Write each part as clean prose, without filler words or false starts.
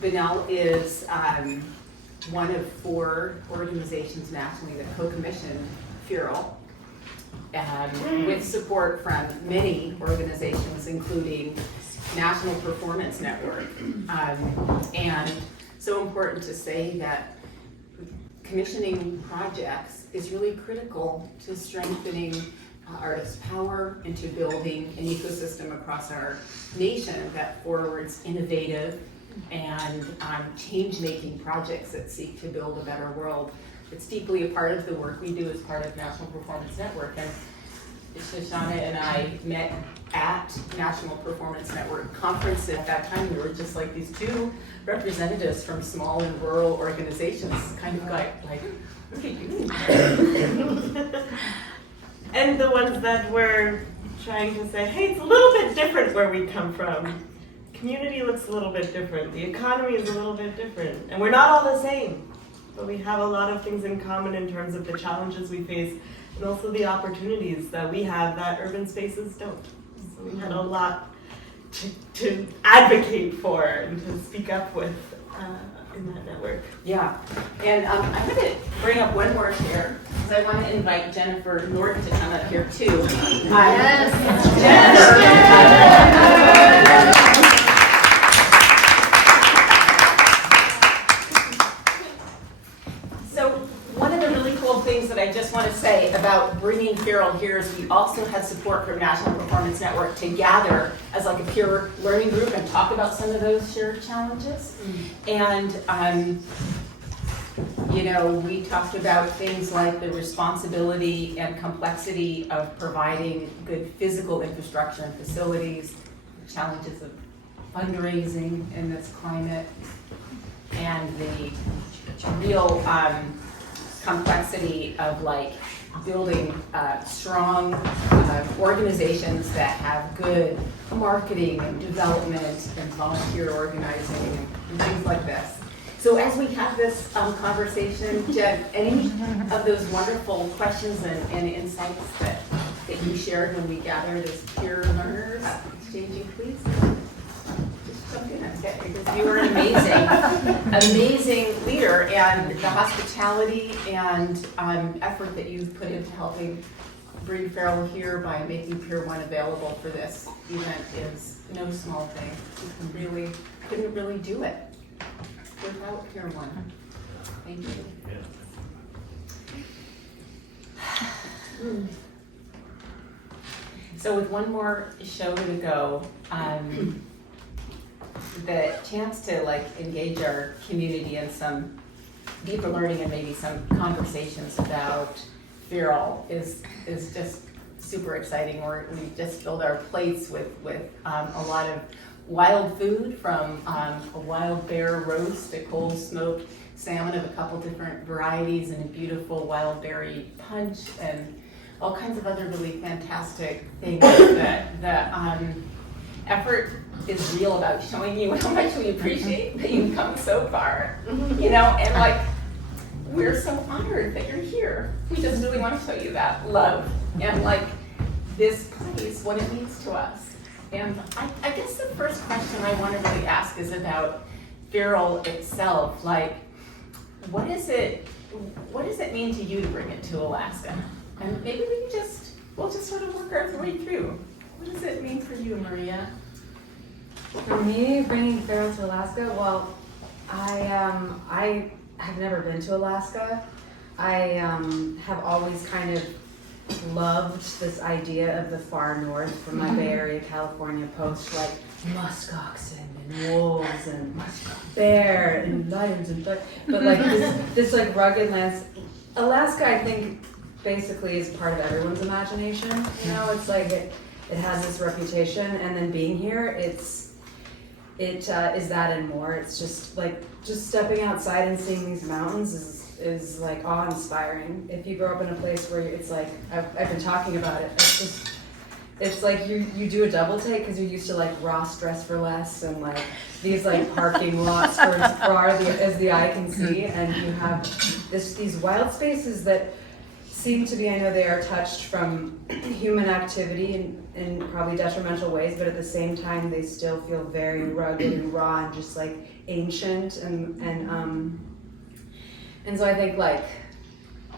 Bunnell is one of 4 organizations nationally that co-commissioned Feral, with support from many organizations, including National Performance Network. And so important to say that commissioning projects is really critical to strengthening artist power and to building an ecosystem across our nation that forwards innovative and change-making projects that seek to build a better world. It's deeply a part of the work we do as part of National Performance Network. And Shoshana and I met at National Performance Network conference. At that time, we were just like these 2 representatives from small and rural organizations, kind of like, look at you. And the ones that were trying to say, hey, it's a little bit different where we come from. Community looks a little bit different. The economy is a little bit different. And we're not all the same, but we have a lot of things in common in terms of the challenges we face and also the opportunities that we have that urban spaces don't. So we had a lot to advocate for and to speak up with in that network. Yeah, and I'm going to bring up one more chair because I want to invite Jennifer Norton to come up here too. Yes, Jennifer. So one of the really cool things that I just want to say about bringing Feral here is we also had support from National Performance Network to gather as like a peer learning group and talk about some of those shared challenges. And you know, we talked about things like the responsibility and complexity of providing good physical infrastructure and facilities, the challenges of fundraising in this climate, and the real complexity of like building strong organizations that have good marketing and development and volunteer organizing and things like this. So as we have this conversation, Jen, any of those wonderful questions and insights that you shared when we gathered as peer learners, exchanging, please? Just jump in and get, because you are an amazing leader, and the hospitality and effort that you've put into helping bring Feral here by making Pier 1 available for this event is no small thing. You couldn't really do it without Pier 1. Thank you. So with one more show to go, the chance to like engage our community in some deeper learning and maybe some conversations about Feral is just super exciting. We just filled our plates with a lot of wild food, from a wild bear roast, a cold smoked salmon of a couple different varieties, and a beautiful wild berry punch, and all kinds of other really fantastic things. That the effort is real about showing you how much we appreciate that you've come so far, you know, and like we're so honored that you're here. We just really want to show you that love and like this place, what it means to us. And I guess the first question I want to really ask is about Feral itself. Like, what does it mean to you to bring it to Alaska? And maybe we'll just sort of work our way through. What does it mean for you, Maria? For me, bringing Feral to Alaska, well, I have never been to Alaska. I have always kind of loved this idea of the far north, from my Bay Area, California post, like musk oxen and wolves and bear and lions and but like this like rugged lands. Alaska, I think, basically is part of everyone's imagination. You know, it's like it has this reputation, and then being here, it is that and more. It's just like stepping outside and seeing these mountains is like awe-inspiring. If you grow up in a place where it's like, I've been talking about it, it's like you do a double take because you're used to like Ross Dress for Less and like these like parking lots for as far as the eye can see, and you have these wild spaces that seem to be, I know they are touched from human activity in probably detrimental ways, but at the same time they still feel very rugged and raw and just like ancient and so I think like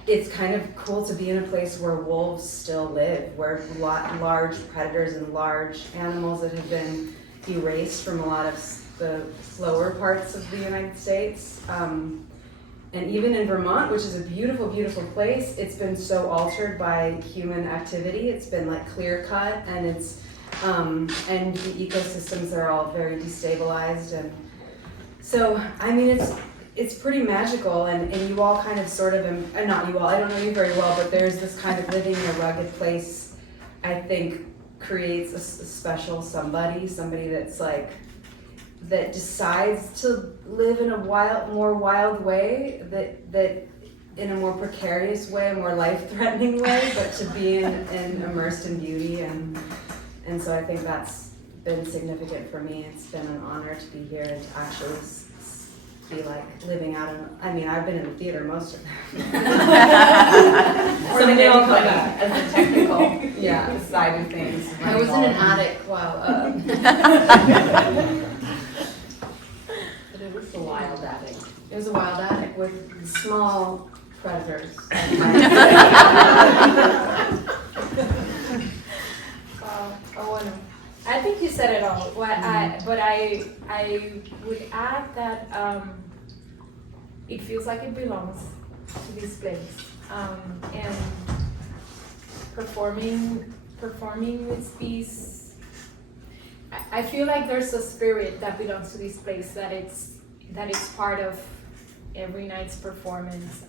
it's kind of cool to be in a place where wolves still live, where large predators and large animals that have been erased from a lot of the slower parts of the United States. And even in Vermont, which is a beautiful, beautiful place, it's been so altered by human activity. It's been like clear cut, and it's and the ecosystems are all very destabilized. And so, I mean, it's pretty magical. And you all kind of sort of, not you all, I don't know you very well, but there's this kind of living in a rugged place, I think, creates a special somebody that's like, that decides to live in a more wild way, that in a more precarious way, a more life-threatening way, but to be immersed in beauty, and so I think that's been significant for me. It's been an honor to be here and to actually be like living out I mean, I've been in the theater most of that. Or Someday I'll come back. as the technical Yeah. side of things. I was in an attic while, But it was a wild attic. It was a wild attic with small predators. I think you said it all. But I would add that it feels like it belongs to this place, and performing with these. I feel like there's a spirit that belongs to this place, that it's part of every night's performance,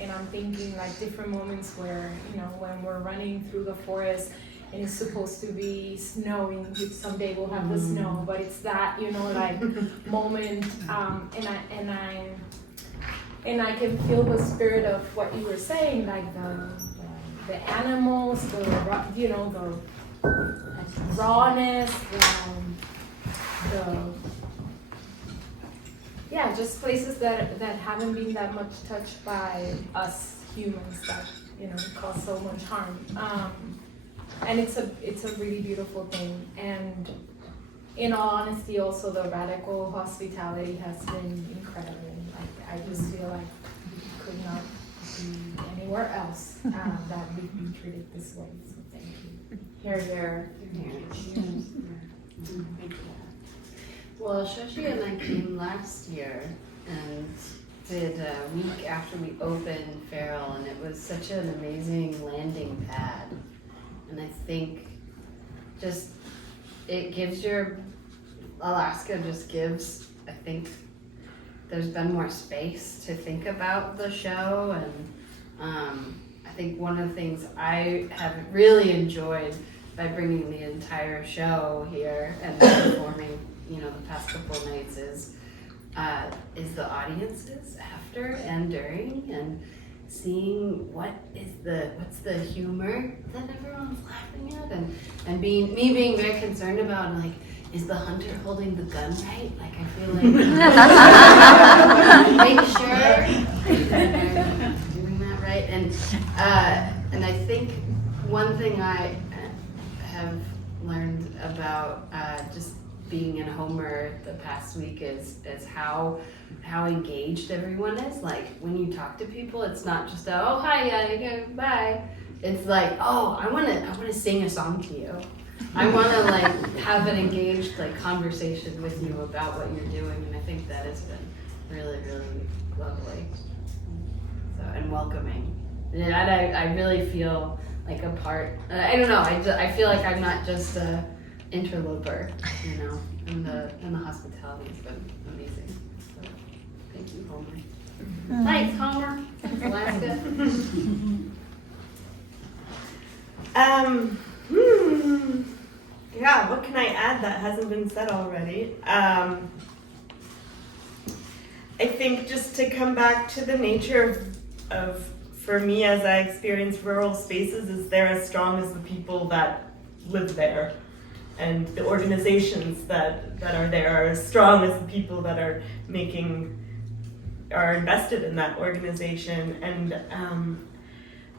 and I'm thinking like different moments where, you know, when we're running through the forest and it's supposed to be snowing, which someday we'll have the snow, but it's that, you know, like moment, and I can feel the spirit of what you were saying, like the animals, the rawness, just places that haven't been that much touched by us humans that, you know, cause so much harm. And it's a really beautiful thing. And in all honesty, also the radical hospitality has been incredible. Like, I just feel like we could not be anywhere else that we've been treated this way. So thank you. Here, here. Well, Shoshi and I came last year and did a week after we opened Feral, and it was such an amazing landing pad. And I think just it gives Alaska just gives, I think there's been more space to think about the show, and I think one of the things I have really enjoyed by bringing the entire show here and performing, you know, the past couple of nights is the audiences after and during, and seeing what's the humor that everyone's laughing at, and being very concerned about, like, is the hunter holding the gun right? Like, I feel like make sure they're doing that right, and I think one thing I have learned about just being in Homer the past week is how engaged everyone is. Like, when you talk to people, it's not just oh hi, bye. It's like, oh, I want to sing a song to you. I want to like have an engaged like conversation with you about what you're doing, and I think that has been really, really lovely. So, and welcoming, and I really feel like a part. I don't know. I feel like I'm not just a interloper, you know. And the hospitality has been amazing. So, thank you, Homer. Thanks, Homer. Alaska. Yeah, what can I add that hasn't been said already? I think just to come back to the nature of for me, as I experience rural spaces, is they're as strong as the people that live there. And the organizations that are there are as strong as the people that are invested in that organization. And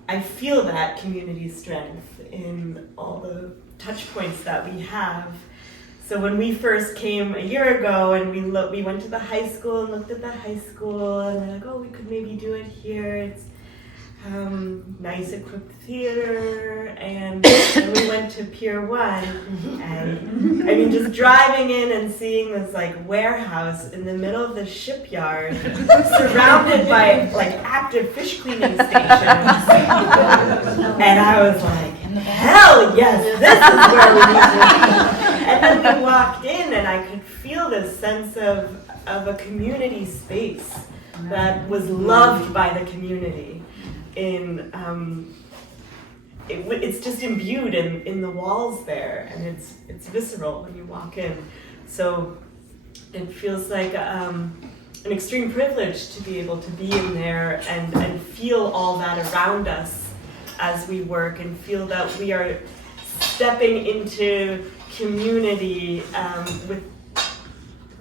I feel that community strength in all the touch points that we have. So when we first came a year ago and we went to the high school and looked at the high school and we're like, oh, we could maybe do it here. It's nice equipped theater, and then we went to Pier 1, and I mean, just driving in and seeing this like warehouse in the middle of the shipyard, surrounded by like active fish cleaning stations, and I was like, hell yes, this is where we need to be. And then we walked in, and I could feel this sense of a community space that was loved by the community. It's just imbued in the walls there, and it's visceral when you walk in. So it feels like an extreme privilege to be able to be in there and feel all that around us as we work, and feel that we are stepping into community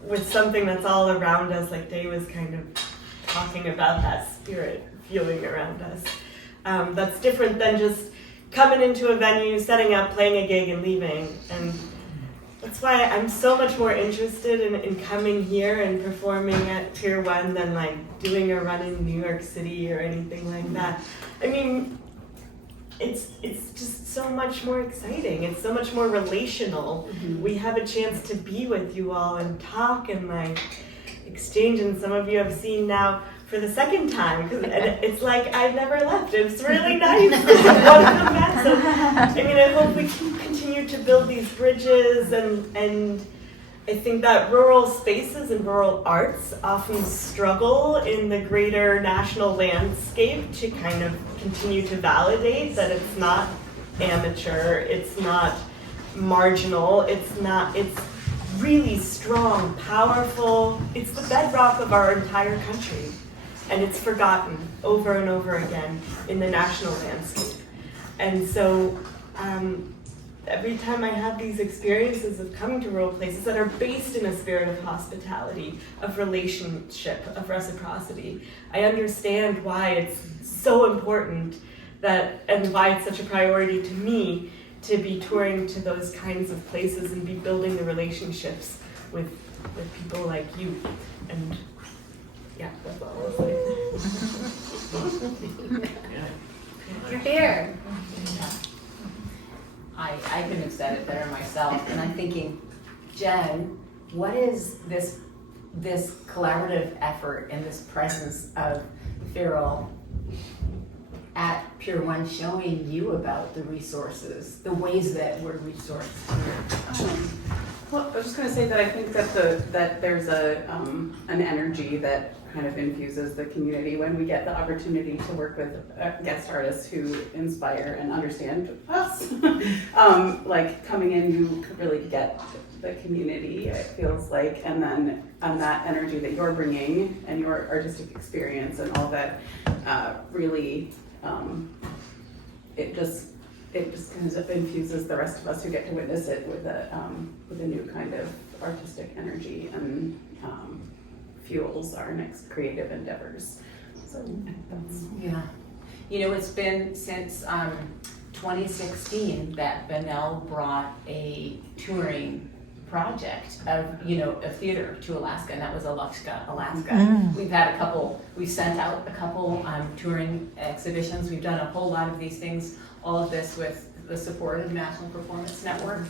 with something that's all around us, like Day was kind of talking about that spirit feeling around us. That's different than just coming into a venue, setting up, playing a gig, and leaving. And that's why I'm so much more interested in coming here and performing at Pier 1 than like doing a run in New York City or anything like that. I mean, it's just so much more exciting. It's so much more relational. Mm-hmm. We have a chance to be with you all and talk and like exchange, and some of you have seen now for the second time, and it's like I've never left. It's really nice. Welcome back. So, I mean, I hope we can continue to build these bridges, and I think that rural spaces and rural arts often struggle in the greater national landscape to kind of continue to validate that it's not amateur, it's not marginal, it's really strong, powerful. It's the bedrock of our entire country. And it's forgotten over and over again in the national landscape. And so every time I have these experiences of coming to rural places that are based in a spirit of hospitality, of relationship, of reciprocity, I understand why it's so important and why it's such a priority to me to be touring to those kinds of places and be building the relationships with people like you. And yeah, that's all I'll say. You're here. I couldn't have said it better myself. And I'm thinking, Jen, what is this collaborative effort and this presence of Feral at Pier 1 showing you about the resources, the ways that we're resourced? Well, I was just going to say that I think that there's an energy that kind of infuses the community when we get the opportunity to work with guest artists who inspire and understand us. Like coming in, you could really get the community, it feels like, and then that energy that you're bringing and your artistic experience and all that really, it just kind of infuses the rest of us who get to witness it with a new kind of artistic energy, and fuels our next creative endeavors. So that's yeah. You know, it's been since 2016 that Bunnell brought a touring project of a theater to Alaska, and that was Alaska. We've sent out a couple touring exhibitions. We've done a whole lot of these things, all of this with the support of the National Performance Network.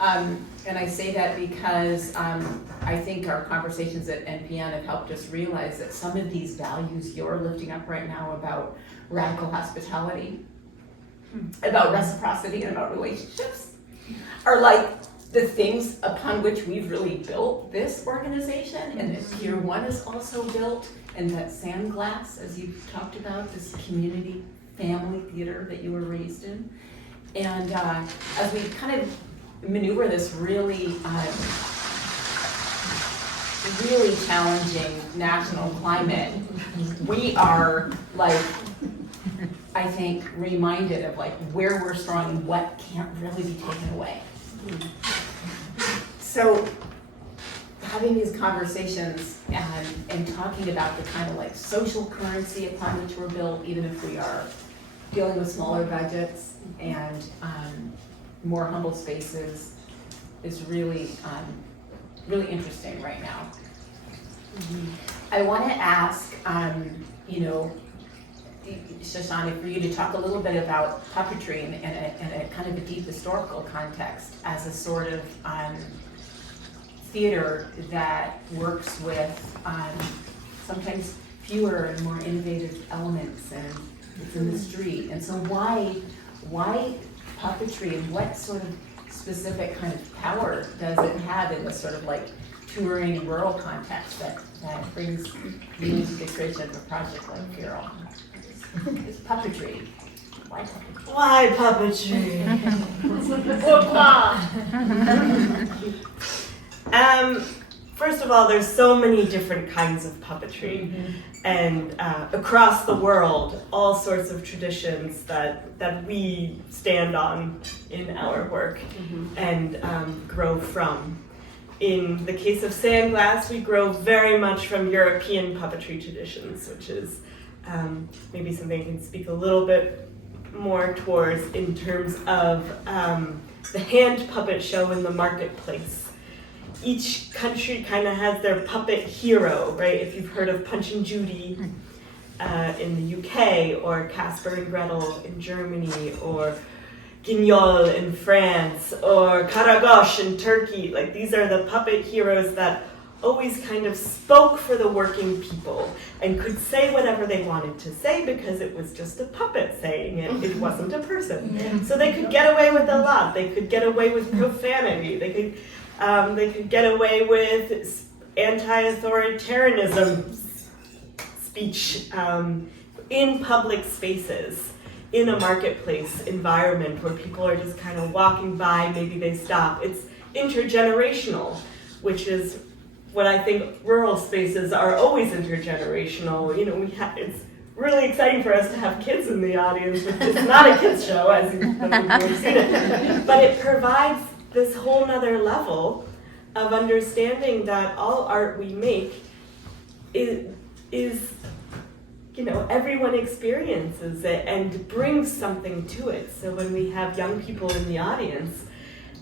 And I say that because I think our conversations at NPN have helped us realize that some of these values you're lifting up right now about radical hospitality, about reciprocity, and about relationships are like the things upon which we've really built this organization, and that Pier 1 is also built, and that Sandglass, as you talked about, this community family theater that you were raised in. And as we kind of maneuver this really challenging national climate, we are like, I think, reminded of like where we're strong and what can't really be taken away. So having these conversations and talking about the kind of like social currency upon which we're built, even if we are dealing with smaller budgets and more humble spaces is really, really interesting right now. I want to ask, Shoshana, for you to talk a little bit about puppetry in a kind of a deep historical context as a sort of theater that works with sometimes fewer and more innovative elements, and it's in the street. And so why puppetry, and what sort of specific kind of power does it have in this sort of like touring rural context that brings you into the creation of a project like Feral? It's puppetry. Why puppetry? Why puppetry? First of all, there's so many different kinds of puppetry, and across the world, all sorts of traditions that we stand on in our work and grow from. In the case of Sandglass, we grow very much from European puppetry traditions, which is maybe something I can speak a little bit more towards in terms of the hand puppet show in the marketplace. Each country kind of has their puppet hero, right? If you've heard of Punch and Judy in the UK, or Casper and Gretel in Germany, or Guignol in France, or Karagosh in Turkey, like these are the puppet heroes that always kind of spoke for the working people and could say whatever they wanted to say because it was just a puppet saying it. It wasn't a person. So they could get away with a lot. They could get away with profanity. They could get away with anti-authoritarianism speech in public spaces, in a marketplace environment where people are just kind of walking by, maybe they stop. It's intergenerational, which is what I think rural spaces are always intergenerational. It's really exciting for us to have kids in the audience. It's not a kids show, as you've seen it, but it provides this whole nother level of understanding that all art we make is everyone experiences it and brings something to it. So when we have young people in the audience,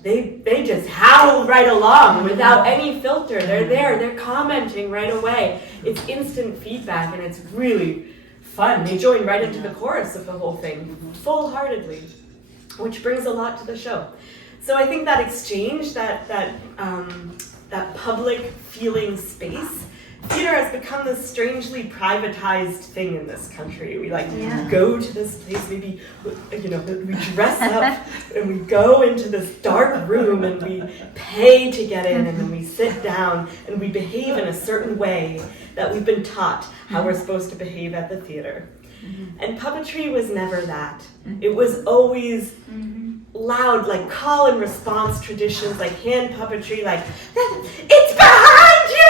they just howl right along without any filter. They're there, they're commenting right away. It's instant feedback, and it's really fun. They join right into the chorus of the whole thing, full-heartedly, which brings a lot to the show. So I think that exchange, that public feeling space, theater has become this strangely privatized thing in this country. We go to this place, maybe we dress up and we go into this dark room and we pay to get in, and then we sit down and we behave in a certain way that we've been taught how we're supposed to behave at the theater. And puppetry was never that. It was always loud, like call and response traditions, like hand puppetry, like, it's behind you!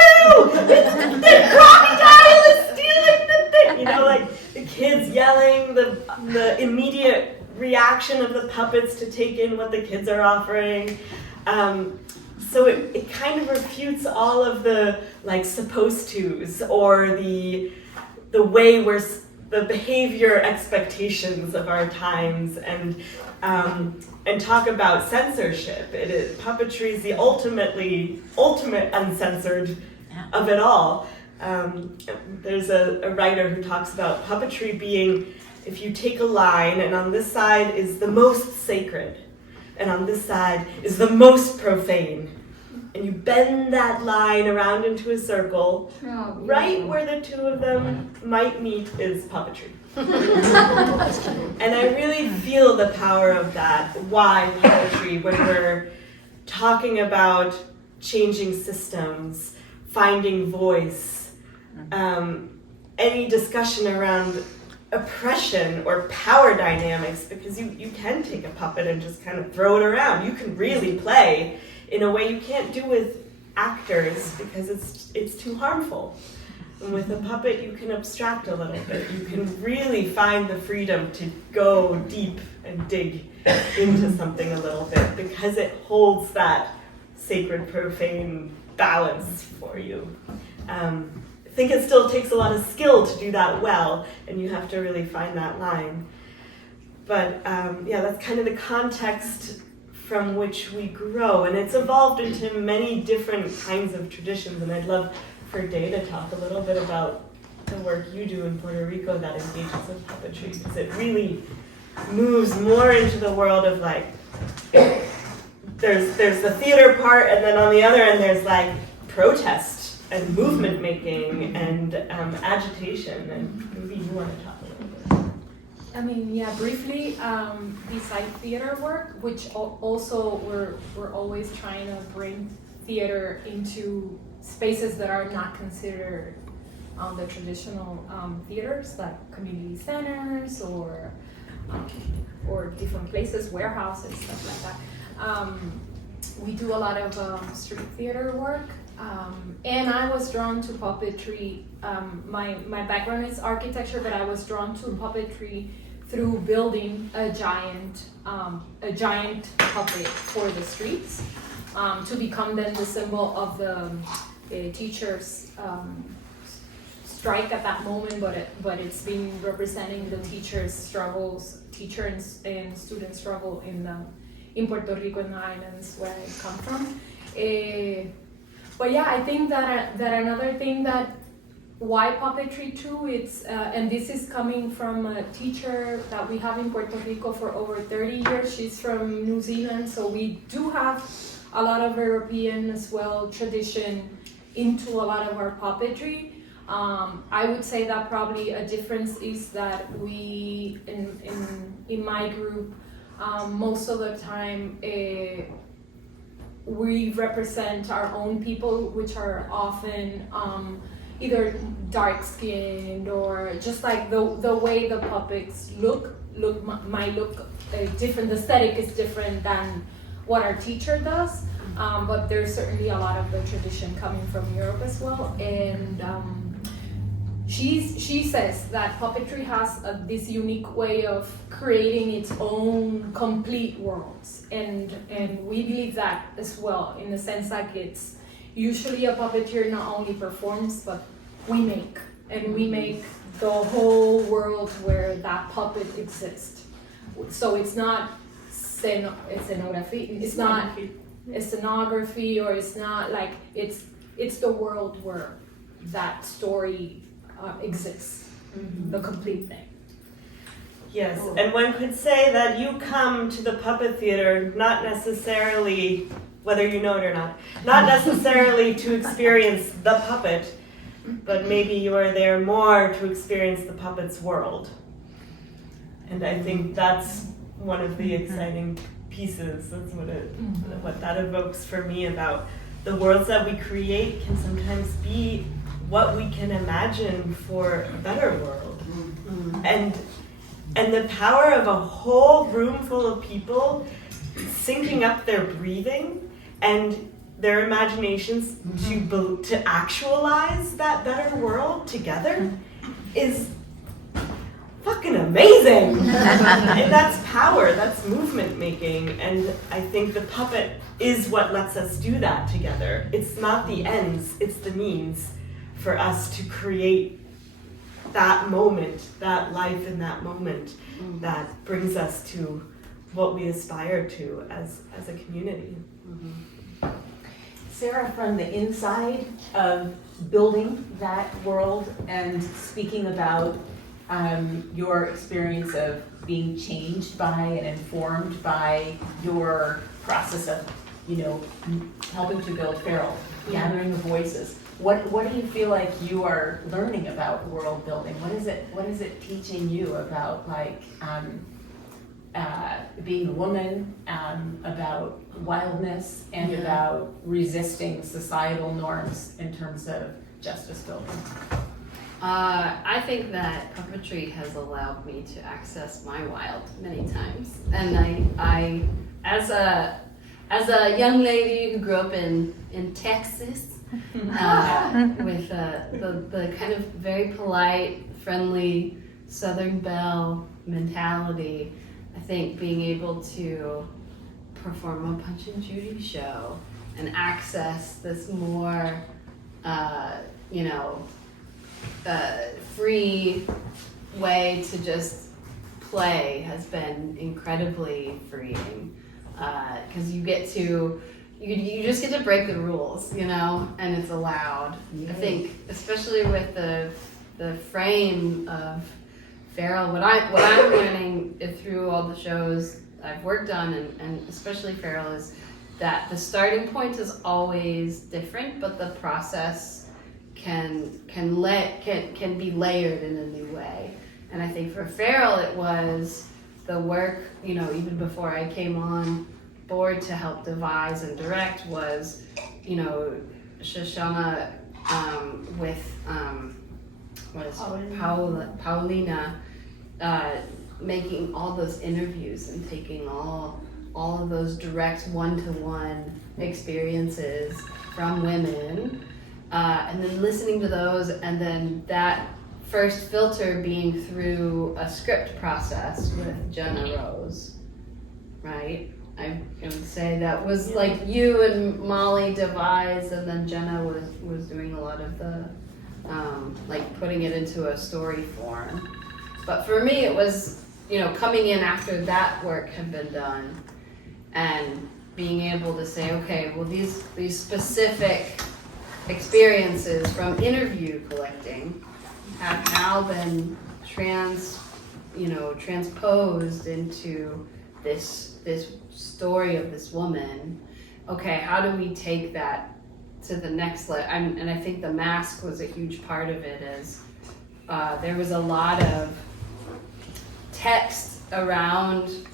The crocodile is stealing the thing! Like the kids yelling, the immediate reaction of the puppets to take in what the kids are offering. So it kind of refutes all of the supposed to's, or the way we're the behavior expectations of our times, and talk about censorship. Puppetry is the ultimate uncensored of it all. There's a writer who talks about puppetry being, if you take a line and on this side is the most sacred, and on this side is the most profane, and you bend that line around into a circle, right where the two of them might meet is puppetry. And I really feel the power of that. Why puppetry? When we're talking about changing systems, finding voice, any discussion around oppression or power dynamics, because you can take a puppet and just kind of throw it around. You can really play in a way you can't do with actors because it's too harmful. And with a puppet, you can abstract a little bit. You can really find the freedom to go deep and dig into something a little bit because it holds that sacred, profane balance for you. I think it still takes a lot of skill to do that well, and you have to really find that line. But yeah, that's kind of the context from which we grow, and it's evolved into many different kinds of traditions. And I'd love for Day to talk a little bit about the work you do in Puerto Rico that engages with puppetry, because it really moves more into the world of like, there's the theater part, and then on the other end there's like protest and movement making and agitation. And maybe you want to talk a little bit. I mean, yeah, briefly, beside theater work, which also we're always trying to bring theater into spaces that are not considered the traditional theaters, like community centers or different places, warehouses, stuff like that. We do a lot of street theater work, and I was drawn to puppetry. My background is architecture, but I was drawn to puppetry through building a giant puppet for the streets, to become then the symbol of the teachers' strike at that moment, but it's been representing the teachers' struggles, teacher and student struggle in Puerto Rico and the islands where I come from. But yeah, I think that another thing that why puppetry too, it's and this is coming from a teacher that we have in Puerto Rico for over 30 years. She's from New Zealand, so we do have a lot of European as well tradition into a lot of our puppetry. I would say that probably a difference is that we in my group, most of the time we represent our own people, which are often either dark-skinned or just like the way the puppets might look different. The aesthetic is different than what our teacher does, but there's certainly a lot of the tradition coming from Europe as well. And she says that puppetry has this unique way of creating its own complete worlds, and we believe that as well, in the sense like it's usually a puppeteer not only performs, but we make the whole world where that puppet exists. So it's not scenography, it's not a scenography, or it's not like it's the world where that story exists, the complete thing. Yes, and one could say that you come to the puppet theater not necessarily, whether you know it or not necessarily to experience the puppet, but maybe you are there more to experience the puppet's world. And I think that's one of the exciting pieces. That's what that evokes for me about the worlds that we create can sometimes be what we can imagine for a better world. And the power of a whole room full of people syncing up their breathing and their imaginations to actualize that better world together is fucking amazing. And that's power, that's movement making, and I think the puppet is what lets us do that together. It's not the ends, it's the means for us to create that moment, that life in that moment that brings us to what we aspire to as a community. Sarah, from the inside of building that world and speaking about your experience of being changed by and informed by your process of, helping to build Feral, gathering the voices. What do you feel like you are learning about world building? What is it teaching you about being a woman, about wildness, and about resisting societal norms in terms of justice building? I think that puppetry has allowed me to access my wild many times, and I as a young lady who grew up in Texas, with the kind of very polite, friendly Southern Belle mentality, I think being able to perform a Punch and Judy show and access this more, free way to just play has been incredibly freeing, because you get to, you just get to break the rules, you know, and it's allowed. I think, especially with the frame of feral, what I'm learning through all the shows I've worked on, and especially feral, is that the starting point is always different, but the process can be layered in a new way. And I think for feral, it was the work, you know, even before I came on board to help devise and direct, was, you know, Shoshana with Paulina making all those interviews and taking all of those direct one-to-one experiences from women, and then listening to those, and then that first filter being through a script process with Jenna Rose, right? I would say that was like you and Molly devised, and then Jenna was doing a lot of the like putting it into a story form. But for me, it was, you know, coming in after that work had been done and being able to say, okay, well, these specific experiences from interview collecting have now been transposed into this story of this woman. Okay, how do we take that to the next level? And I think the mask was a huge part of it, as there was a lot of text around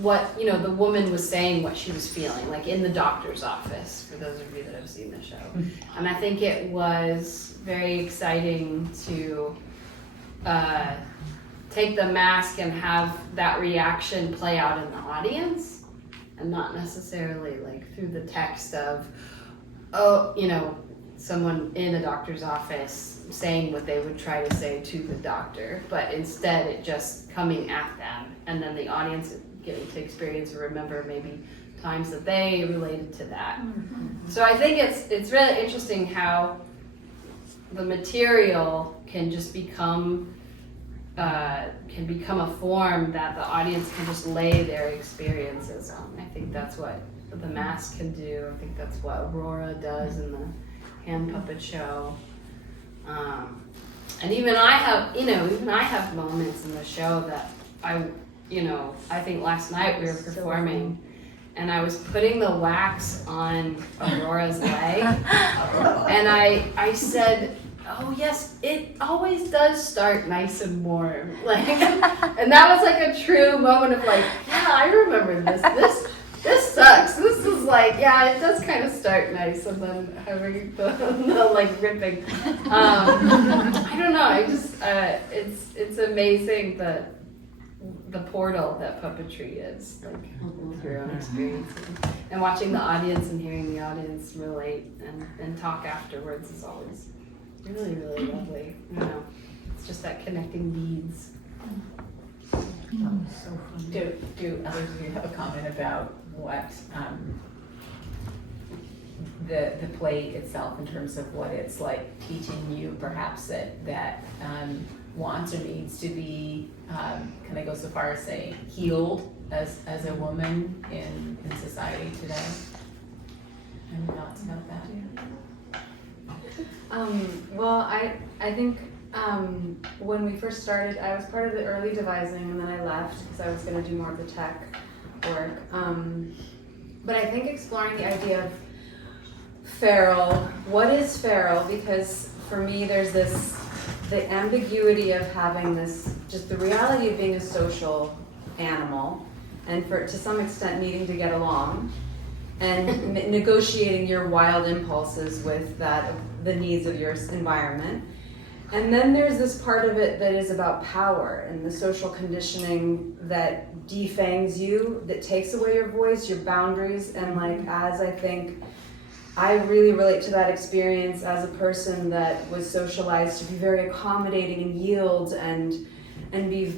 what, you know, the woman was saying, what she was feeling, like in the doctor's office, for those of you that have seen the show. And I think it was very exciting to take the mask and have that reaction play out in the audience, and not necessarily like through the text of, oh, you know, someone in a doctor's office saying what they would try to say to the doctor, but instead it just coming at them, and then the audience getting to experience or remember maybe times that they related to that. Mm-hmm. So I think it's really interesting how the material can just become a form that the audience can just lay their experiences on. I think that's what the mask can do. I think that's what Aurora does in the hand puppet show. And even I have moments in the show that I think last night we were performing and I was putting the wax on Aurora's leg, and I said, oh yes, it always does start nice and warm. Like, and that was like a true moment of like, yeah, I remember this sucks. This is like, yeah, it does kind of start nice, and then having the like ripping. I don't know. I just it's amazing the portal that puppetry is, like through your own experiences, and watching the audience and hearing the audience relate and talk afterwards is always really, really lovely. You know, it's just that connecting beads. So fun. Do others of you have a comment about what the play itself, in terms of what it's like teaching you, perhaps that wants or needs to be, can I go so far as saying healed as a woman in society today? Any thoughts about that? Well, I think when we first started, I was part of the early devising, and then I left because I was going to do more of the tech work. But I think exploring the idea of feral, what is feral? Because for me, there's the ambiguity of having this, just the reality of being a social animal, and to some extent needing to get along, and negotiating your wild impulses with the needs of your environment. And then there's this part of it that is about power and the social conditioning that defangs you, that takes away your voice, your boundaries. And like, as I think I really relate to that experience as a person that was socialized to be very accommodating and yield and be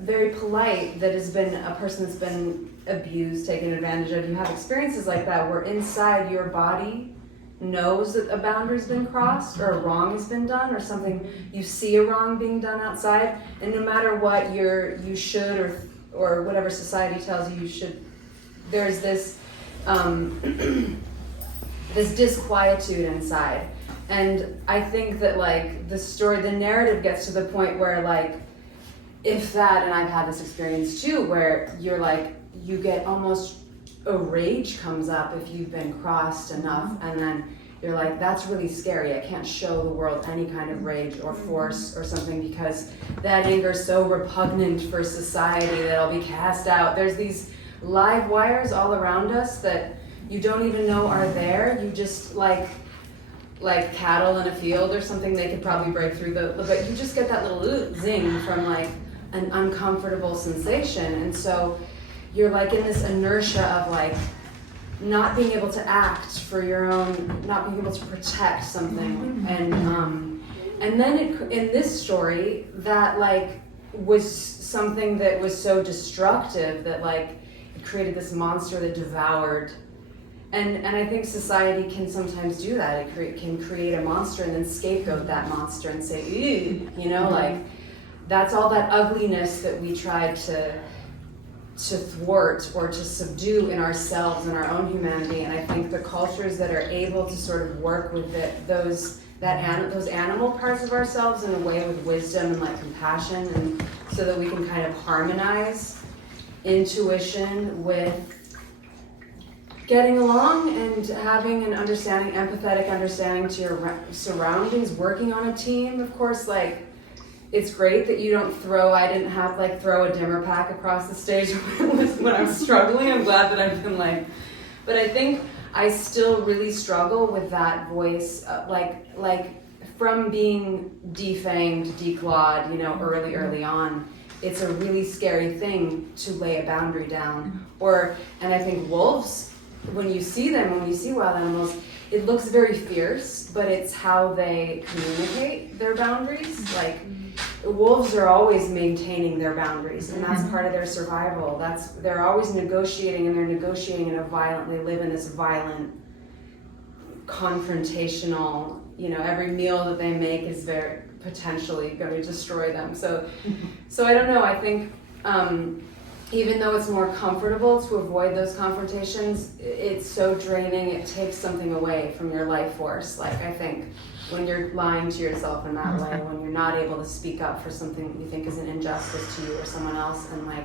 very polite, that has been a person that's been abused, taken advantage of. You have experiences like that where inside your body knows that a boundary's been crossed or a wrong has been done or something, you see a wrong being done outside, and no matter what you should or whatever society tells you should, there's this this disquietude inside. And I think that like the narrative gets to the point where like, if that, and I've had this experience too, where you're like, you get almost a rage comes up if you've been crossed enough, and then you're like, that's really scary. I can't show the world any kind of rage or force or something because that anger is so repugnant for society that I'll be cast out. There's these live wires all around us that you don't even know are there. You just like cattle in a field or something, they could probably break through but you just get that little zing from like an uncomfortable sensation. And so you're like in this inertia of like not being able to act for your own, not being able to protect something. And then in this story, that like was something that was so destructive that like it created this monster that devoured. And I think society can sometimes do that. It can create a monster and then scapegoat that monster and say, ew, you know, like that's all that ugliness that we tried to thwart or to subdue in ourselves and our own humanity. And I think the cultures that are able to sort of work with those animal parts of ourselves in a way with wisdom and like compassion, and so that we can kind of harmonize intuition with getting along and having an understanding, empathetic understanding to your surroundings, working on a team. Of course, like, it's great that you don't I didn't have like throw a dimmer pack across the stage when I was struggling. I'm glad that I've been like, but I think I still really struggle with that voice, like from being defanged, declawed, you know, early on. It's a really scary thing to lay a boundary down. And I think wolves, when you see wild animals, it looks very fierce, but it's how they communicate their boundaries. Like, wolves are always maintaining their boundaries, and that's part of their survival. They're always negotiating, and they're negotiating they live in this violent, confrontational, you know, every meal that they make is very potentially going to destroy them. So I don't know, I think, even though it's more comfortable to avoid those confrontations, it's so draining. It takes something away from your life force. Like, I think when you're lying to yourself in that way, when you're not able to speak up for something you think is an injustice to you or someone else, and like,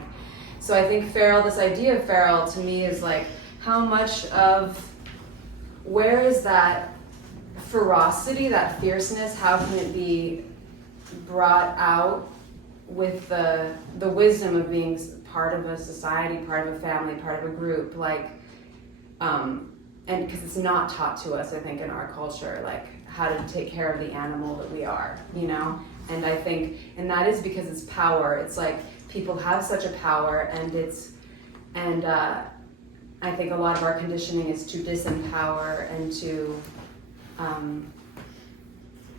so I think this idea of feral to me is like, how much of, where is that ferocity, that fierceness, how can it be brought out with the wisdom of being part of a society, part of a family, part of a group, like, and because it's not taught to us, I think, in our culture, like how to take care of the animal that we are, you know? And I think, and that is because it's power. It's like people have such a power, and I think a lot of our conditioning is to disempower and to,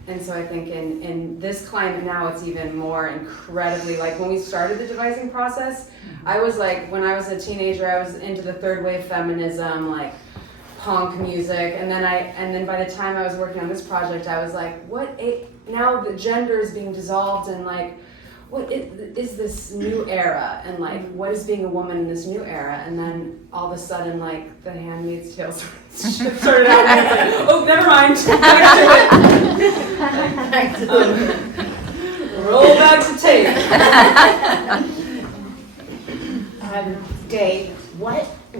and so I think in this climate now, it's even more incredibly, like when we started the devising process, I was like, when I was a teenager, I was into the third wave feminism, like punk music, and then by the time I was working on this project, I was like, now the gender is being dissolved, and like, what is this new era, and like, what is being a woman in this new era? And then all of a sudden, like, The Handmaid's Tale started out, and I was like, oh, never mind, back to it. Roll back to tape. Dave,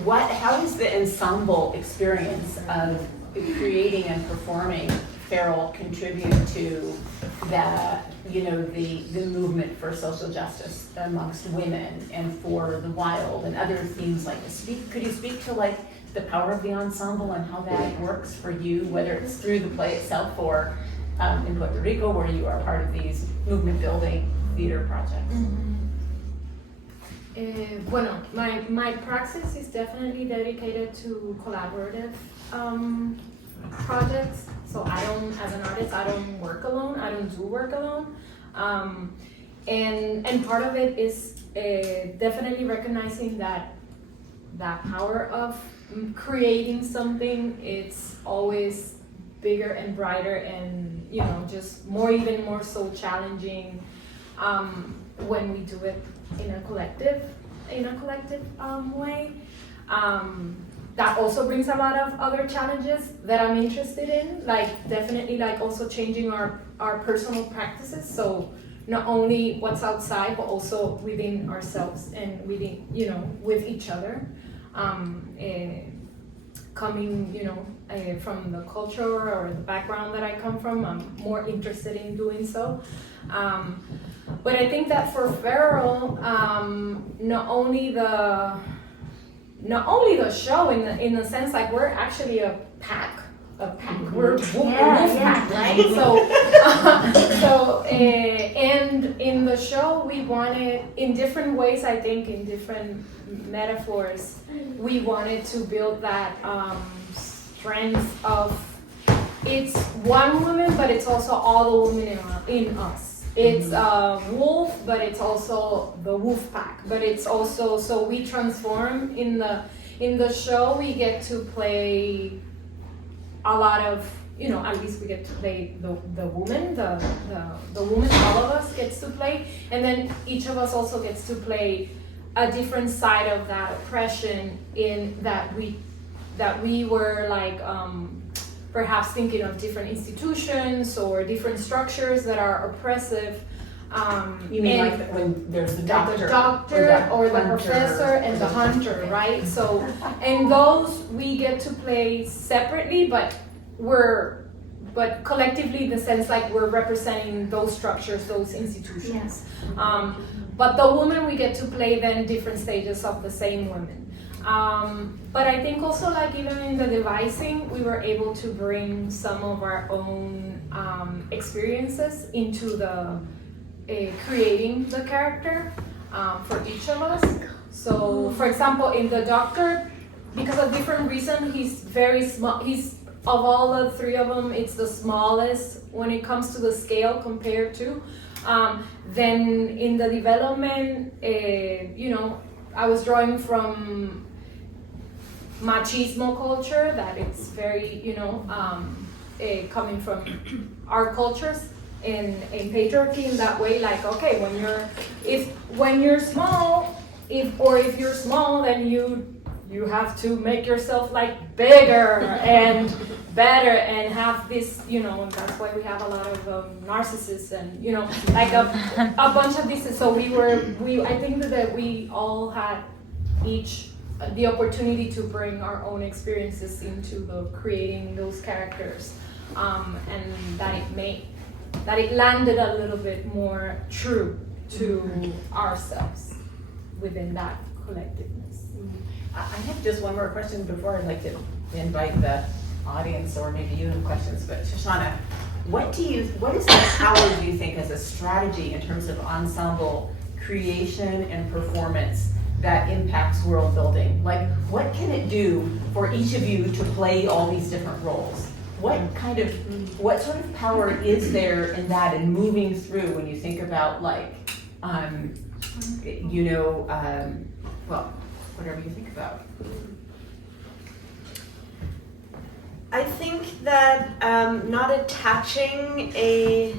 how does the ensemble experience of creating and performing feral contribute to the movement for social justice amongst women and for the wild and other themes like this? Could you speak to like the power of the ensemble and how that works for you, whether it's through the play itself or in Puerto Rico, where you are part of these movement building theater projects? Bueno, my praxis is definitely dedicated to collaborative projects. So as an artist, I don't work alone. I don't do work alone. And part of it is definitely recognizing that power of creating something. It's always bigger and brighter and, you know, just even more so challenging when we do it in a collective way. That also brings a lot of other challenges that I'm interested in, like definitely like also changing our personal practices. So not only what's outside, but also within ourselves and within, you know, with each other. Coming, you know, from the culture or the background that I come from, I'm more interested in doing so. But I think that for Feral, not only the show in the sense like we're actually a pack. We're a wolf pack, right? So and in the show we wanted, in different ways, I think, in different metaphors, we wanted to build that strength of it's one woman, but it's also all the women in us. It's a wolf, but it's also the wolf pack. But it's also, so we transform in the show. We get to play a lot of, you know, at least we get to play the woman, the woman. All of us gets to play, and then each of us also gets to play a different side of that oppression. In that we were like perhaps thinking of different institutions or different structures that are oppressive. You mean like when there's the doctor or the professor and the hunter, right? So, and those we get to play separately, but collectively, in the sense like we're representing those structures, those institutions. But the woman, we get to play then different stages of the same women. But I think also like even in the devising, we were able to bring some of our own experiences into the creating the character for each of us. So for example, in the doctor, because of different reasons, he's very small. He's, of all the three of them, it's the smallest when it comes to the scale compared to. Then in the development, you know, I was drawing from machismo culture, that it's very, you know, coming from our cultures in patriarchy in that way. Like, okay, when you're small, if you're small, then you have to make yourself like bigger and better and have this, you know, and that's why we have a lot of narcissists and, you know, like a bunch of this. So I think that we all had each the opportunity to bring our own experiences into the creating those characters, and that it landed a little bit more true to ourselves within that collectiveness. I have just one more question before I'd like to invite the audience, or maybe you have questions. But Shoshana, what is the power, do you think, as a strategy in terms of ensemble creation and performance that impacts world building? Like, what can it do for each of you to play all these different roles? What sort of power is there in that, and moving through when you think about like, well, whatever you think about. I think that not attaching a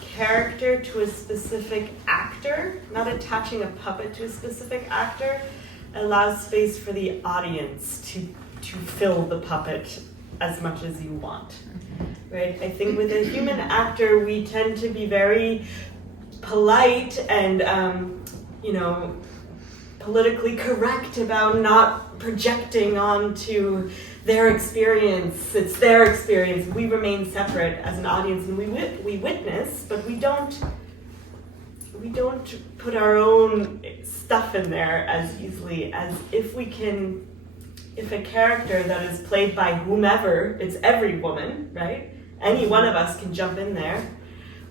character to a specific actor, not attaching a puppet to a specific actor, allows space for the audience to fill the puppet as much as you want. Right? I think with a human actor, we tend to be very polite and politically correct about not projecting onto their experience. It's their experience. We remain separate as an audience, and we witness, but we don't put our own stuff in there as easily as if a character that is played by whomever, it's every woman, right? Any one of us can jump in there.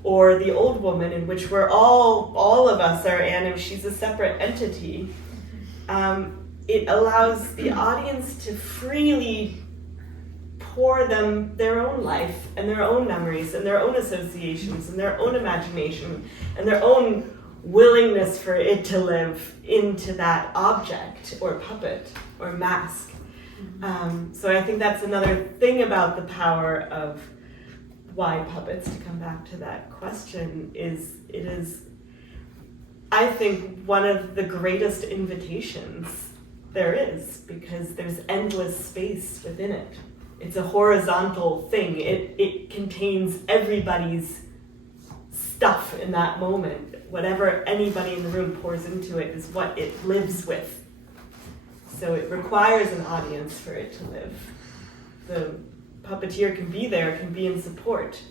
Or the old woman, in which we're all of us are Anna, she's a separate entity. It allows the audience to freely pour them their own life and their own memories and their own associations and their own imagination and their own willingness for it to live into that object or puppet or mask. So I think that's another thing about the power of why puppets, to come back to that question, is it is, I think, one of the greatest invitations there is, because there's endless space within it. It's a horizontal thing. It contains everybody's stuff in that moment. Whatever anybody in the room pours into it is what it lives with. So it requires an audience for it to live. The puppeteer can be there, can be in support.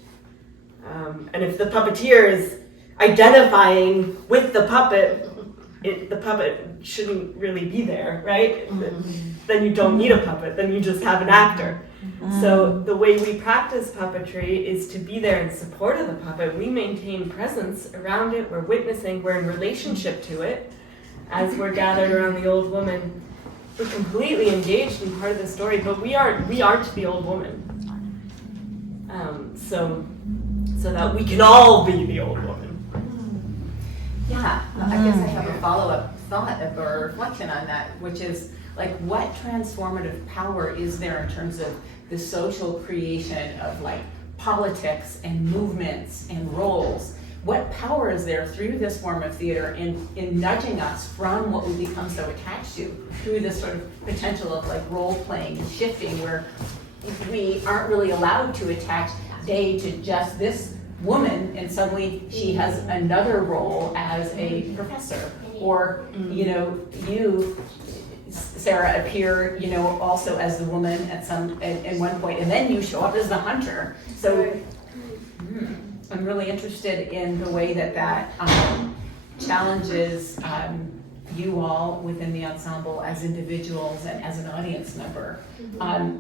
And if the puppeteer is identifying with the puppet, the puppet shouldn't really be there, right? Then you don't need a puppet, then you just have an actor. So the way we practice puppetry is to be there in support of the puppet. We maintain presence around it, we're witnessing, we're in relationship to it. As we're gathered around the old woman, we're completely engaged in part of the story, but we aren't the old woman. So that we can all be the old woman. Yeah, I guess I have a follow-up thought or reflection on that, which is like, what transformative power is there in terms of the social creation of like politics and movements and roles? What power is there through this form of theater in nudging us from what we become so attached to, through this sort of potential of like role playing and shifting, where we aren't really allowed to attach Day to just this woman, and suddenly she has another role as a professor, or you, Sarah, appear also as the woman at one point, and then you show up as the hunter. So I'm really interested in the way that challenges you all within the ensemble as individuals and as an audience member,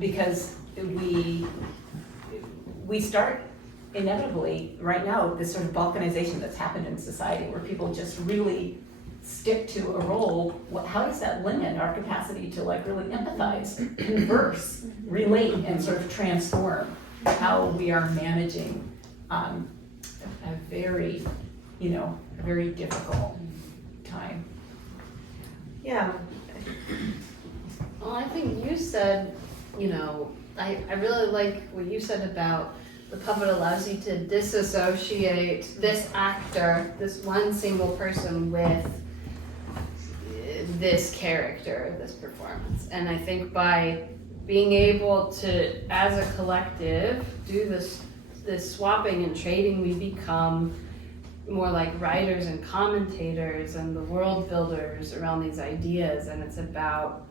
because we start inevitably right now this sort of balkanization that's happened in society, where people just really stick to a role. How does that limit our capacity to like really empathize, converse, relate, and sort of transform how we are managing a very difficult time? Yeah. Well, I think you said, I really like what you said about the puppet allows you to disassociate this actor, this one single person, with this character, this performance. And I think by being able to, as a collective, do this swapping and trading, we become more like writers and commentators and the world builders around these ideas. And it's about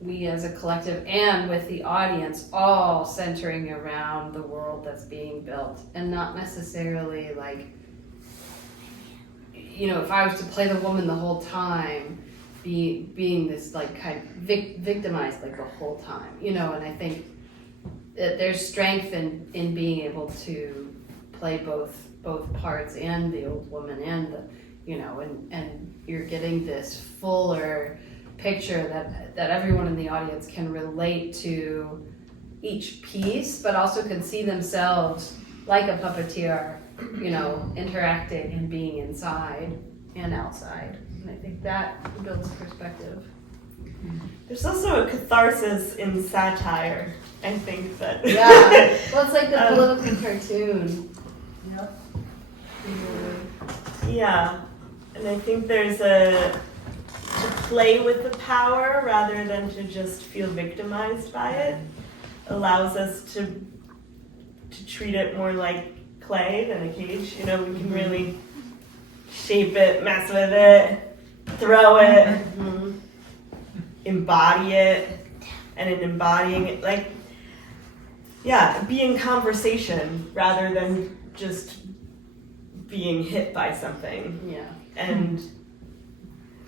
we as a collective and with the audience all centering around the world that's being built, and not necessarily like, if I was to play the woman the whole time, being this like kind of victimized like the whole time, and I think that there's strength in being able to play both parts, and the old woman and the, and you're getting this fuller picture that everyone in the audience can relate to each piece, but also can see themselves like a puppeteer, interacting and being inside and outside. And I think that builds perspective. There's also a catharsis in satire, I think that. Yeah, well, it's like the political cartoon. Yep. Yeah, and I think there's to play with the power rather than to just feel victimized by it allows us to treat it more like clay than a cage. We can really shape it, mess with it, throw it, embody it, and in embodying it, be in conversation rather than just being hit by something. Yeah. And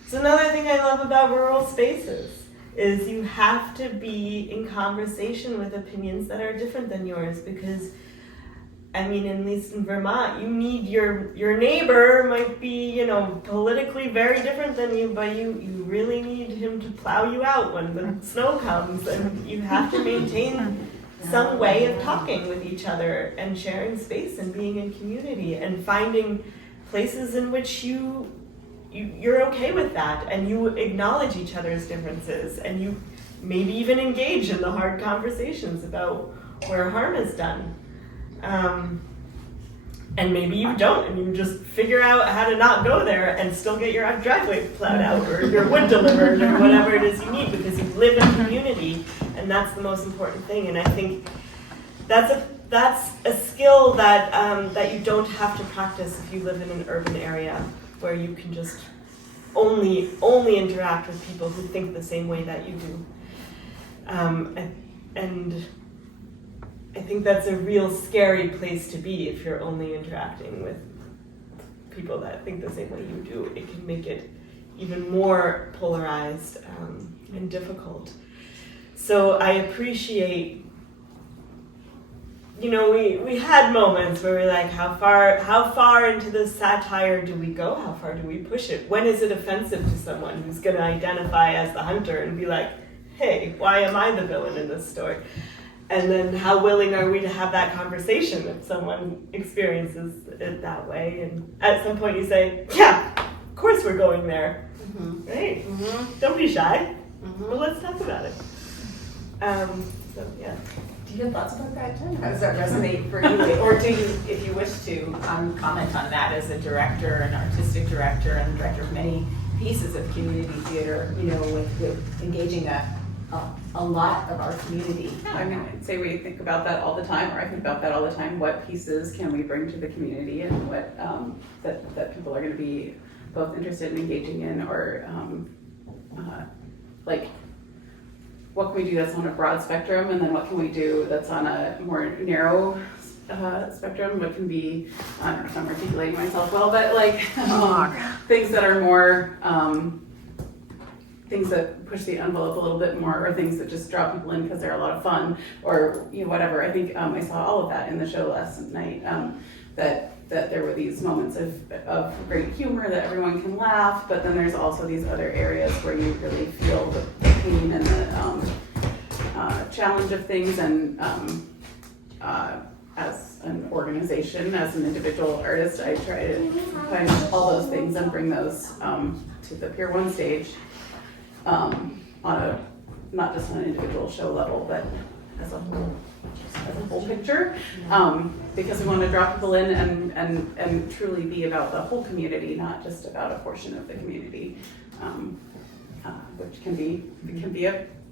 it's another thing I love about rural spaces is you have to be in conversation with opinions that are different than yours, because at least in Vermont, you need your neighbor might be, politically very different than you, but you really need him to plow you out when the snow comes, and you have to maintain some way of talking with each other and sharing space and being in community and finding places in which you're okay with that, and you acknowledge each other's differences, and you maybe even engage in the hard conversations about where harm is done. And maybe you don't, and you just figure out how to not go there and still get your driveway plowed out or your wood delivered or whatever it is you need, because you live in community, and that's the most important thing. And I think that's a skill that that you don't have to practice if you live in an urban area where you can just only interact with people who think the same way that you do. And I think that's a real scary place to be if you're only interacting with people that think the same way you do. It can make it even more polarized and difficult. So I appreciate, we had moments where we're like, how far into the satire do we go? How far do we push it? When is it offensive to someone who's going to identify as the hunter and be like, hey, why am I the villain in this story? And then how willing are we to have that conversation if someone experiences it that way? And at some point you say, yeah, of course we're going there. Mm-hmm. Right? Mm-hmm. Don't be shy. Mm-hmm. Well, let's talk about it. So, yeah. Do you have thoughts about that, Jen? How does that resonate for you? Or do you, if you wish to, comment on that as a director, an artistic director, and director of many pieces of community theater, with engaging a lot of our community? Yeah, I mean, I'd say we think about that all the time, or I think about that all the time. What pieces can we bring to the community, and what that people are going to be both interested in engaging in, or what can we do that's on a broad spectrum, and then what can we do that's on a more narrow spectrum? What can be, I don't know if I'm articulating myself well, but things that are more things that push the envelope a little bit more, or things that just draw people in because they're a lot of fun, or whatever. I think I saw all of that in the show last night. That there were these moments of great humor that everyone can laugh, but then there's also these other areas where you really feel the pain and the challenge of things. And as an organization, as an individual artist, I try to find all those things and bring those to the Pier 1 stage. Not just on an individual show level, but as a whole picture, because we want to draw people in and truly be about the whole community, not just about a portion of the community, which can be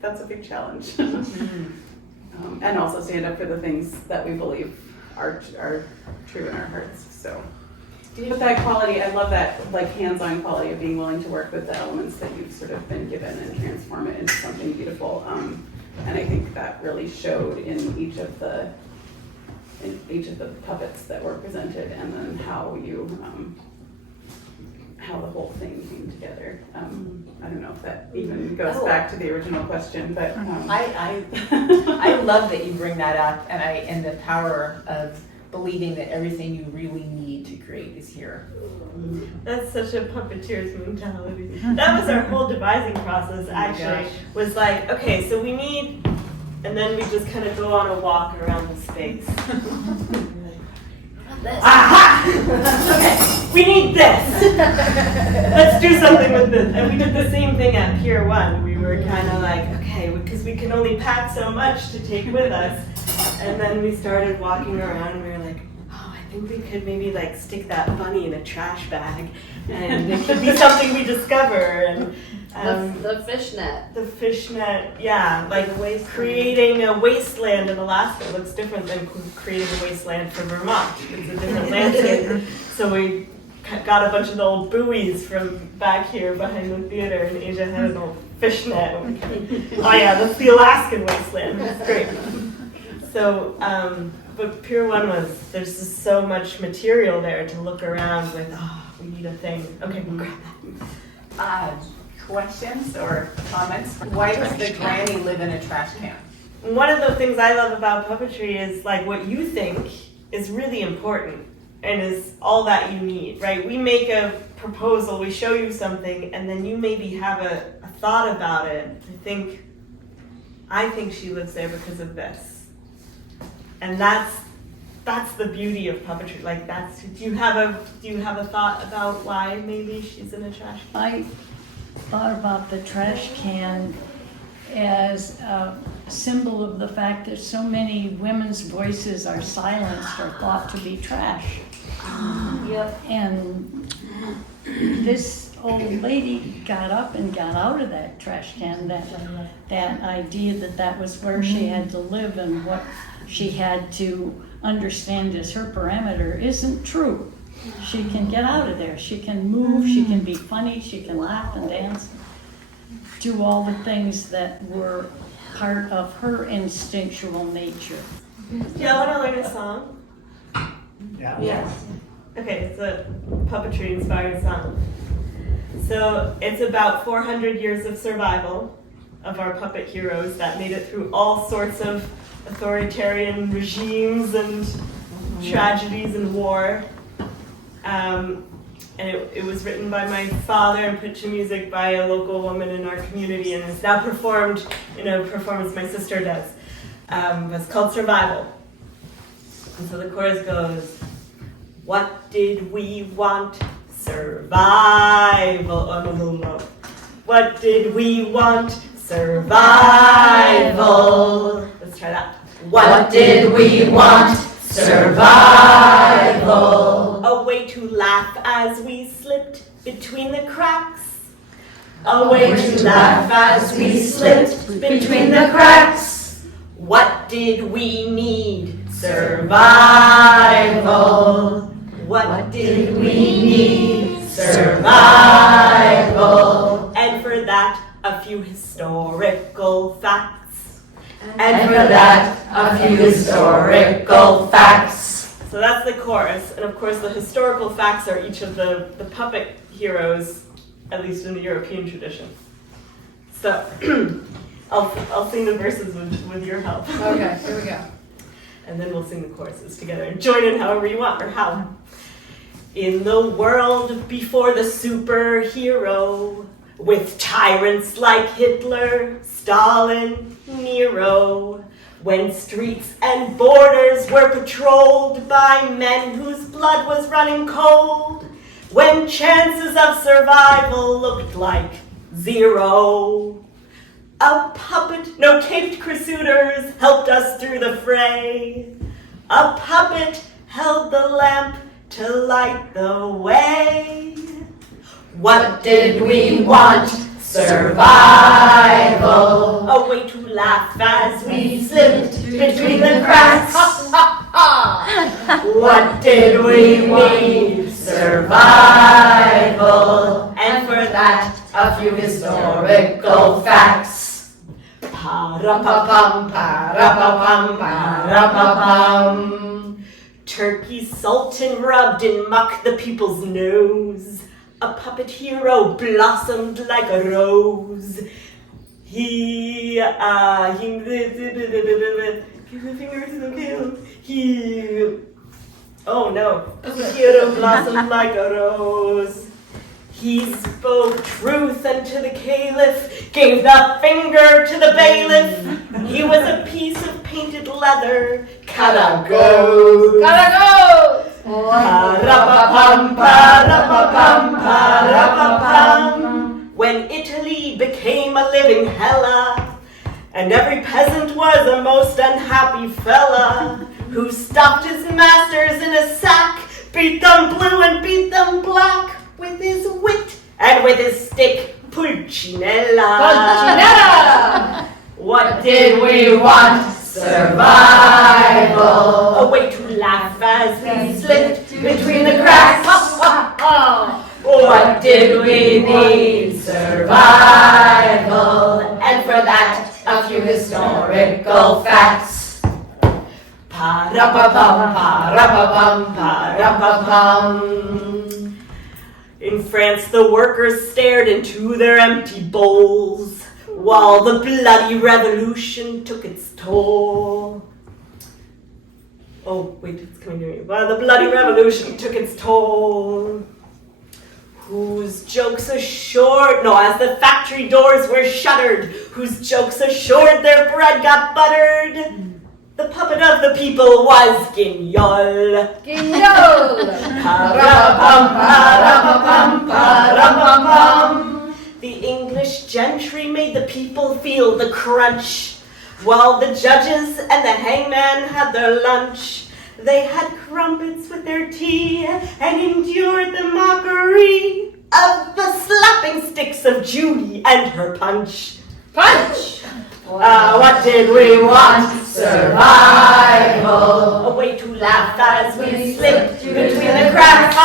that's a big challenge. And also stand up for the things that we believe are true in our hearts. So. But that quality, I love that hands-on quality of being willing to work with the elements that you've sort of been given and transform it into something beautiful. And I think that really showed in each of the puppets that were presented, and then how the whole thing came together. I don't know if that even goes back to the original question, but I love that you bring that up, and the power of believing that everything you really need to create is here. That's such a puppeteer's mentality. That was our whole devising process, actually. Was like, okay, so we need, and then we just kind of go on a walk around the space. Aha! Okay, we need this. Let's do something with this. And we did the same thing at Pier 1. We were kind of like, okay, because we can only pack so much to take with us. And then we started walking around, and we were like, oh, I think we could maybe stick that bunny in a trash bag, and it could be something we discover. And the fishnet. The fishnet, yeah, creating a wasteland in Alaska looks different than creating a wasteland for Vermont. It's a different landscape. So we got a bunch of the old buoys from back here behind the theater, and Asia had an old fishnet. Oh yeah, that's the Alaskan wasteland. It's great. So, but Pier 1 there's just so much material there to look around with, we need a thing. Okay, we'll grab that. Questions or comments? Why does the granny live in a trash can? One of the things I love about puppetry is what you think is really important and is all that you need, right? We make a proposal, we show you something, and then you maybe have a thought about it. I think she lives there because of this. And that's the beauty of puppetry. Do you have a thought about why maybe she's in a trash can? I thought about the trash can as a symbol of the fact that so many women's voices are silenced or thought to be trash. Yep. And this old lady got up and got out of that trash can, that idea that was where she had to live and what she had to understand as her parameter isn't true. She can get out of there. She can move, she can be funny, she can laugh and dance, do all the things that were part of her instinctual nature. Do y'all want to learn a song? Yeah. Yes. Okay, it's a puppetry inspired song. So it's about 400 years of survival of our puppet heroes that made it through all sorts of authoritarian regimes and tragedies and war. And it was written by my father and put to music by a local woman in our community, and is now performed in a performance my sister does. It's called Survival. And so the chorus goes, what did we want? Survival. Oh, no. What did we want? Survival. Let's try that. What did we want? Survival. A way to laugh as we slipped between the cracks. A way to laugh as we slipped between the cracks. What did we need? Survival. What did we need? Survival. And for that, a few historical facts. And for that, a few historical facts. So that's the chorus, and of course the historical facts are each of the puppet heroes, at least in the European tradition. So I'll sing the verses with your help. Okay, here we go. And then we'll sing the choruses together and join in however you want or how. In the world before the superhero, with tyrants like Hitler, Stalin, Nero, when streets and borders were patrolled by men whose blood was running cold, when chances of survival looked like zero, a puppet, no caped crusaders, helped us through the fray. A puppet held the lamp to light the way. What did we want? Survival. A way to laugh as We slipped between the cracks. What did we need? Survival. and for that, That a few historical facts. pa-rum-pa-pum, Pa-ra-pa-pum, pa-ra-pa-pum. turkey sultan rubbed in muck the people's nose. A puppet hero blossomed like a rose. He oh no, the hero blossomed like a rose. He spoke truth unto the caliph, gave the finger to the bailiff. He was a piece of painted leather. Gotta go. Gotta go! Pa-ra-pa-pum, pa-ra-pa-pum, pa-ra-pa-pum. When Italy became a living hella, and every peasant was a most unhappy fella, who stuffed his masters in a sack, beat them blue and beat them black, with his wit and with his stick, Pulcinella. Pulcinella! What Did we want? Survival. A way to laugh as we Slipped between the cracks. What did we need? Survival. And for that, a few historical facts. Pa-ra-pa-pum, pa-ra-pa-pum, pa-ra-pa-pum. In France, the workers stared into their empty bowls, while the bloody revolution took its toll. Oh, wait, it's coming to me. While the bloody revolution took its toll. Whose jokes assured, no, as the factory doors were shuttered, whose jokes assured their bread got buttered. The puppet of the people was Guignol. Guignol! Pa-ra-pa-pum, pa-ra-pa-pum, pa-ra-pa-pum. The English gentry made made the people feel the crunch. While the judges and the hangman had their lunch, they had crumpets with their tea and endured the mockery of the slapping sticks of Judy and her punch. Punch! What did we want? Survival. A way to laugh as we slipped between the cracks.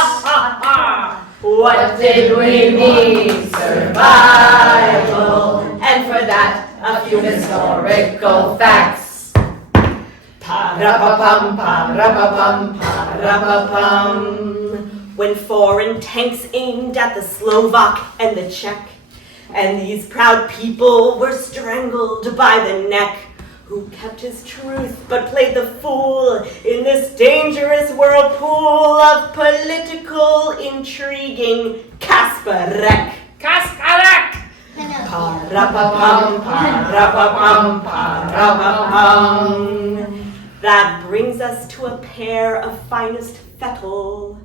What did we need? Survival. And for that, a few historical facts. Pa-ra-pa-pum, pa-ra-pa-pum, pa-ra-pa-pum. When foreign tanks aimed at the Slovak and the Czech, and these proud people were strangled by the neck, who kept his truth but played the fool in this dangerous whirlpool of political intriguing Kasparek. Kasparek! Pa-ra-pa-pum, pa-ra-pa-pum, pa-ra-pa-pum. That brings us to a pair of finest fettle.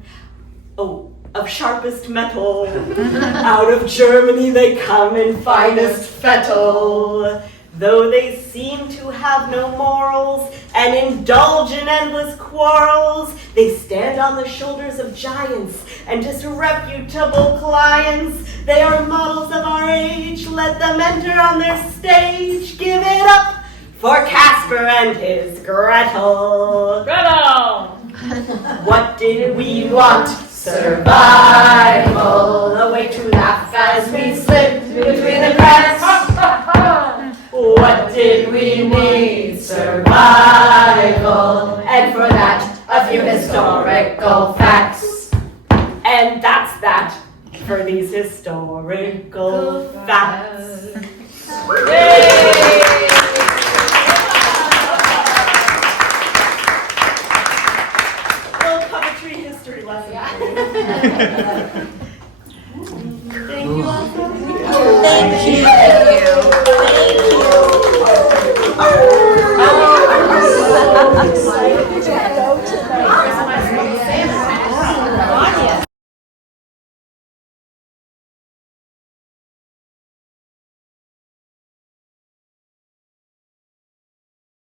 Oh, of sharpest metal. Out of Germany they come in finest fettle. Though they seem to have no morals and indulge in endless quarrels, they stand on the shoulders of giants and disreputable clients. They are models of our age. Let them enter on their stage. Give it up for Casper and his Gretel. Gretel! What did we want? Survival. A way to laugh as we slipped between the cracks. What did we need? Survival. And for that, a few historical facts. And that's that for these historical facts. Yay! History lesson. Thank you all so much. Thank you. Thank you.